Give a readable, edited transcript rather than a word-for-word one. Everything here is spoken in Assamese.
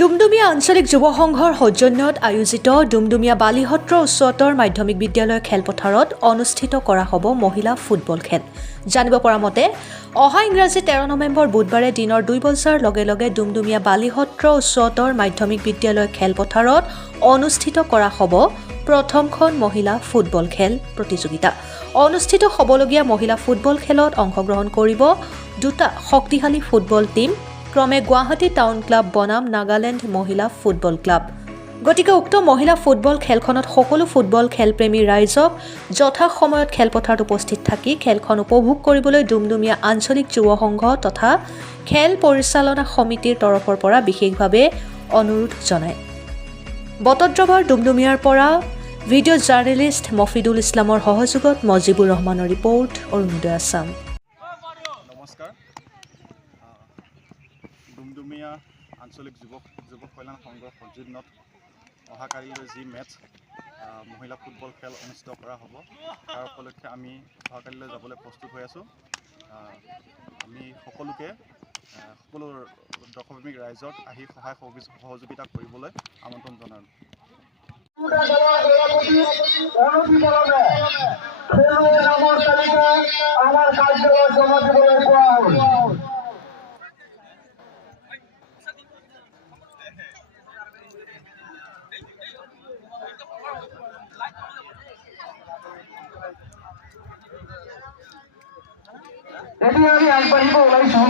ডুমডুমিয়া আঞ্চলিক যুৱ সংঘৰ সৌজন্যত আয়োজিত ডুমডুমিয়া বালিহট্ৰ উচ্চতৰ মাধ্যমিক বিদ্যালয় খেলপথাৰত অনুষ্ঠিত কৰা হ'ব মহিলা ফুটবল খেল। জানিব পৰা মতে অহা ইংৰাজী 13 নৱেম্বৰ বুধবাৰে দিনৰ 2 বজাৰ লগে লগে ডুমডুমিয়া বালিহট্ৰ উচ্চতৰ মাধ্যমিক বিদ্যালয় খেলপথাৰত অনুষ্ঠিত কৰা হ'ব প্ৰথমখন মহিলা ফুটবল খেল প্ৰতিযোগিতা। অনুষ্ঠিত হ'বলগীয়া মহিলা ফুটবল খেলত অংশগ্ৰহণ কৰিব দুটা শক্তিশালী ফুটবল টীম ক্ৰমে গুৱাহাটী টাউন ক্লাব বনাম নাগালেণ্ড মহিলা ফুটবল ক্লাব। গতিকে উক্ত মহিলা ফুটবল খেলখনত সকলো ফুটবল খেলপ্ৰেমী ৰাইজক যথা সময়ত খেলপথাৰত উপস্থিত থাকি খেলখন উপভোগ কৰিবলৈ ডুমডুমিয়া আঞ্চলিক যুৱ সংঘ তথা খেল পৰিচালনা সমিতিৰ তৰফৰ পৰা বিশেষভাৱে অনুৰোধ জনায়। বটদ্ৰৱাৰ ডুমডুমিয়াৰ পৰা ভিডিঅ' জাৰ্নেলিষ্ট মফিদুল ইছলামৰ সহযোগত মজিবুৰ ৰহমানৰ ৰিপৰ্ট, অৰুণোদয় আছাম। নমস্কাৰ। ডুমডুমিয়া আঞ্চলিক যুৱ কল্যাণ সংঘৰ সৌজন্যত অহাকালিলৈ যি মেটচ মহিলা ফুটবল খেল অনুষ্ঠিত কৰা হ'ব তাৰ উপলক্ষে আমি অহাকালিলৈ যাবলৈ প্ৰস্তুত হৈ আছোঁ। আমি সকলোকে সকলো দৰ্শকপ্ৰেমিক ৰাইজক আহি সহায় সহযোগিতা কৰিবলৈ আমন্ত্ৰণ জনালোঁ। এতিয়া আমি আগবাঢ়িব ওলাইছোঁ।